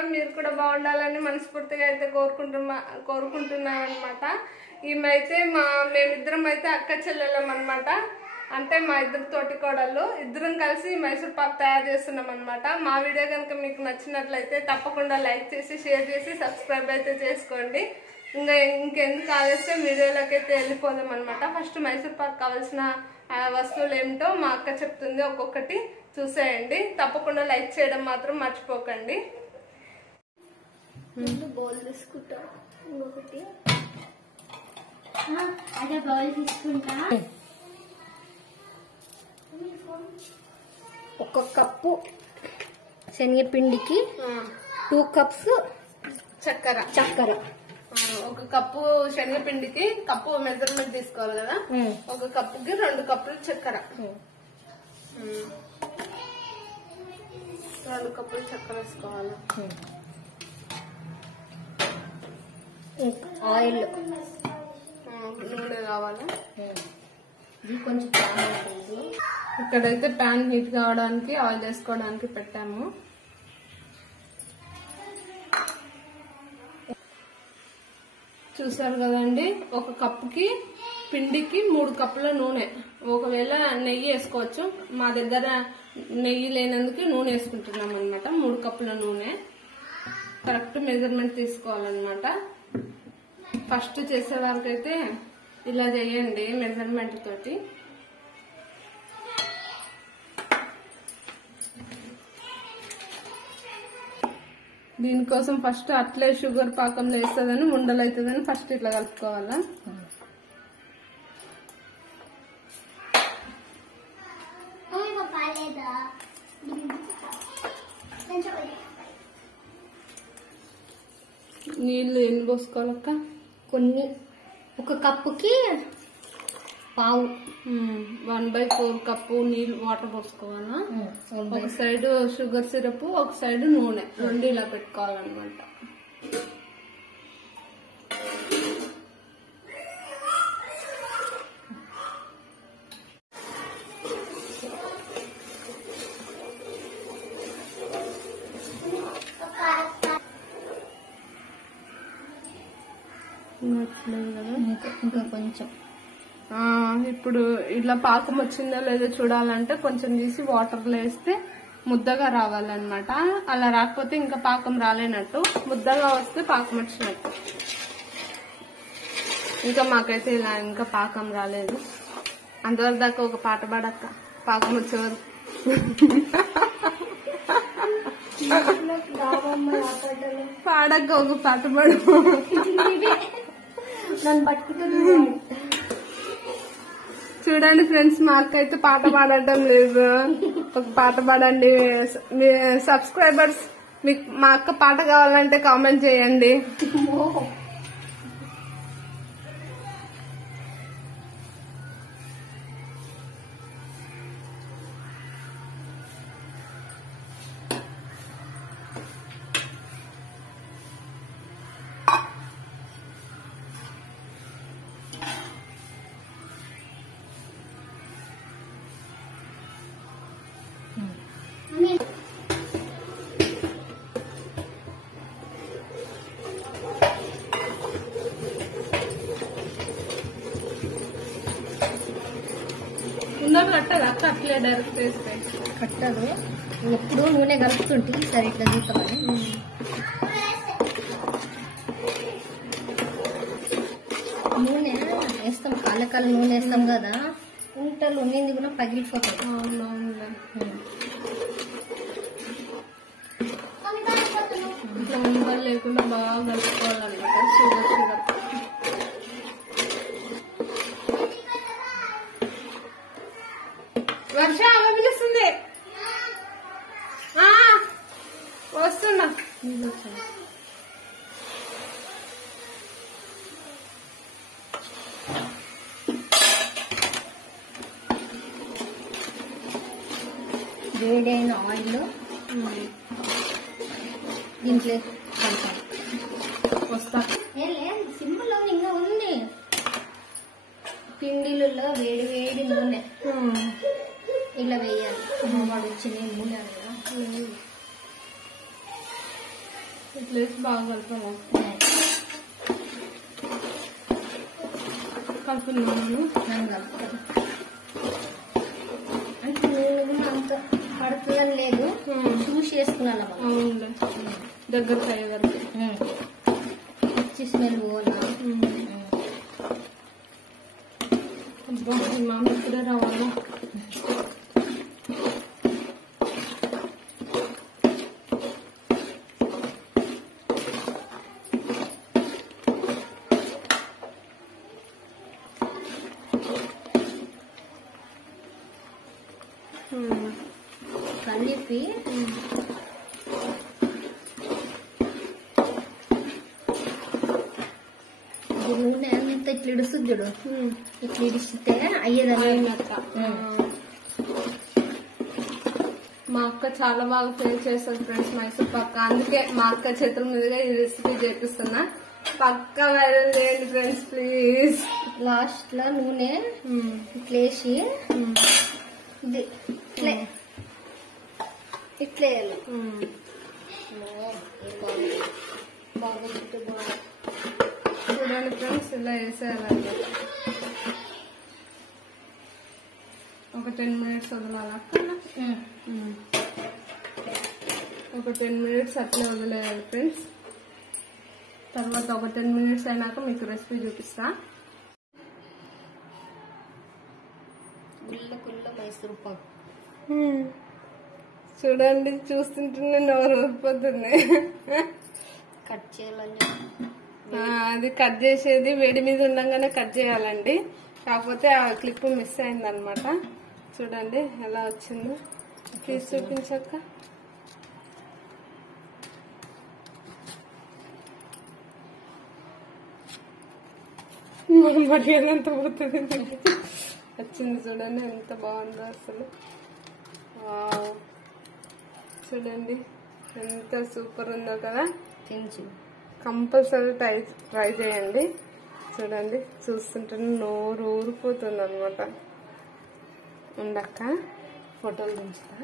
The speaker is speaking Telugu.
బాగున్నాం, మీరు కూడా బాగుండాలని మనస్ఫూర్తిగా అయితే కోరుకుంటున్నాం అనమాట. ఈమె అయితే మేమిద్దరం అయితే అక్క చెల్లెలం అనమాట. అంటే మా ఇద్దరు తోటి కోడళ్ళు ఇద్దరం కలిసి మైసూర్ పాక్ తయారు చేస్తున్నాం అనమాట. మా వీడియో కనుక మీకు నచ్చినట్లయితే తప్పకుండా లైక్ చేసి షేర్ చేసి సబ్స్క్రైబ్ అయితే చేసుకోండి. ఇంకెందుకు ఆలస్యం వీడియోలోకి అయితే వెళ్ళిపోదాం అనమాట. ఫస్ట్ మైసూర్ పాక్ కావాల్సిన వస్తువులు ఏమిటో మా అక్క చెప్తుంది, ఒక్కొక్కటి చూసేయండి. తప్పకుండా లైక్ చేయడం మాత్రం మర్చిపోకండి. బౌల్ తీసుకుంటా, ఇంకొకటి అదే బౌల్ తీసుకుంటా. ఒక కప్పు శనగపిండికి 2 కప్స్ చక్కెర. ఒక కప్పు శనగపిండికి కప్పు మెజర్మెంట్ తీసుకోవాలి కదా. ఒక కప్పుకి 2 కప్పులు చక్కెర. 2 కప్పులు చక్కెర వేసుకోవాలి. ఆయిల్, నూనె కావాలి. ఇది కొంచెం ఇక్కడైతే ప్యాన్ హీట్ కావడానికి ఆయిల్ వేసుకోవడానికి పెట్టాము. చూసారు కదండి, ఒక కప్పుకి పిండికి 3 కప్పుల నూనె. ఒకవేళ నెయ్యి వేసుకోవచ్చు, మా దగ్గర నెయ్యి లేనందుకు నూనె వేసుకుంటున్నాం అనమాట. 3 కప్పుల నూనె కరెక్ట్ మెజర్మెంట్ తీసుకోవాలన్నమాట. ఫస్ట్ చేసే వరకైతే ఇలా చేయండి మెజర్మెంట్ తోటి. దీనికోసం ఫస్ట్ అట్లే షుగర్ పాకంలో వేస్తుందని ఉండలు అవుతుందని ఫస్ట్ ఇట్లా కలుపుకోవాలా. నీళ్లు ఎన్ని పోసుకోవాలక్క? కొన్ని, ఒక కప్పుకి పావు, 1/4 కప్పు నీళ్ళు వాటర్ పోసుకోవాలా. ఒక సైడ్ షుగర్ సిరప్, ఒక సైడ్ నూనె, 2 ఇలా పెట్టుకోవాలన్నమాట. ఇంకా కొంచెం. ఇప్పుడు ఇట్లా పాకం వచ్చిందో లేదో చూడాలంటే కొంచెం తీసి వాటర్లో వేస్తే ముద్దగా రావాలన్నమాట. అలా రాకపోతే ఇంకా పాకం రాలేనట్టు, ముద్దగా వస్తే పాకం వచ్చినట్టు. ఇంకా మాకైతే ఇలా ఇంకా పాకం రాలేదు. అంతవరకు దాకా ఒక పాట పాడక్క, పాకం వచ్చేవారు. పాడక్క, ఒక పాట పాడు. చూడండి ఫ్రెండ్స్, మా అక్క అయితే పాట పాడటం లేదు. ఒక పాట పాడండి. మీ సబ్స్క్రైబర్స్ మీకు మా అక్క పాట కావాలంటే కామెంట్ చేయండి. ఉండలు కట్టదు అక్క, అట్లే డైరెక్ట్ వేస్తే కట్టదు. ఎప్పుడు నూనె కలుపుతుంటే సరే ఇట్లా చూస్తామని. నూనె వేస్తాం, కాలకాల నూనె వేస్తాం కదా, ఉంటలు ఉన్నింది కూడా పగిలిపోతాయి. ఇట్లా ఉండలు లేకుండా బాగా కలుపుకోవాలన్నమాట. షుగర్ సిరప్ వర్ష పిలుస్తుంది, వస్తున్నా. వేడైన ఆయిల్ దీంట్లో వస్తా. సింపుల్ ఇంకా ఉంది. పిండిలలో వేడి వేడి నూనె ఇలా వేయాలి. వాడు వచ్చినాయి నూనె కదా. ఇట్లా వేసి బాగా కలుపుతాను. కలుపుతున్నాను అంటే నూనె అంత పడుతుందని లేదు, చూసి వేసుకున్నాను. అవునులే, దగ్గరకు అయ్యే వరకు పచ్చి స్మెల్ పోవాలా. అబ్బా మా ఇప్పుడే రావాలా. కలిపి నూనె అంత ఇట్లా ఇడుస్తుంది చూడు, ఇట్లా ఇడిస్తే అయ్యేదని. మా అక్క చాలా బాగా ఫ్రై చేస్తుంది ఫ్రెండ్స్ మైసూర్ పక్క. అందుకే మా అక్క చేతుల మీదుగా ఈ రెసిపీ చేపిస్తున్నా. పక్క వైరల్ చేయండి ఫ్రెండ్స్ ప్లీజ్. లాస్ట్ లో నూనె ఇట్లా వేసి ఇది ఇట్లా ఇట్లా వేయాలి. చూడండి ఫ్రెండ్స్, ఇలా వేసేయాలన్నమాట. ఒక 10 minutes వదలాలి. ఒక 10 minutes అట్లే వదిలేయాలి ఫ్రెండ్స్. తర్వాత ఒక 10 minutes అయినాక మీకు రెసిపీ చూపిస్తా. గుల్ల గుల్ల మైసూర్ పాక్. చూడండి, చూస్తుంటేనే నోరు ఊరిపోతుంది. కట్ చేయాలని అది కట్ చేసేది వేడి మీద ఉండగానే కట్ చేయాలండి. కాకపోతే ఆ క్లిప్ మిస్ అయిందనమాట. చూడండి ఎలా వచ్చిందో, ప్లీజ్ చూపించక్క. మరి ఎంత పోతుంది వచ్చింది. చూడండి ఎంత బాగుందో అసలు. వావ్, చూడండి ఎంత సూపర్ ఉందో కదా. తించు కంపల్సరీ ట్రై చేయండి. చూడండి, చూస్తుంటే నోరు ఊరిపోతుంది అనమాట. ఉండక్క ఫోటోలు దించుతా.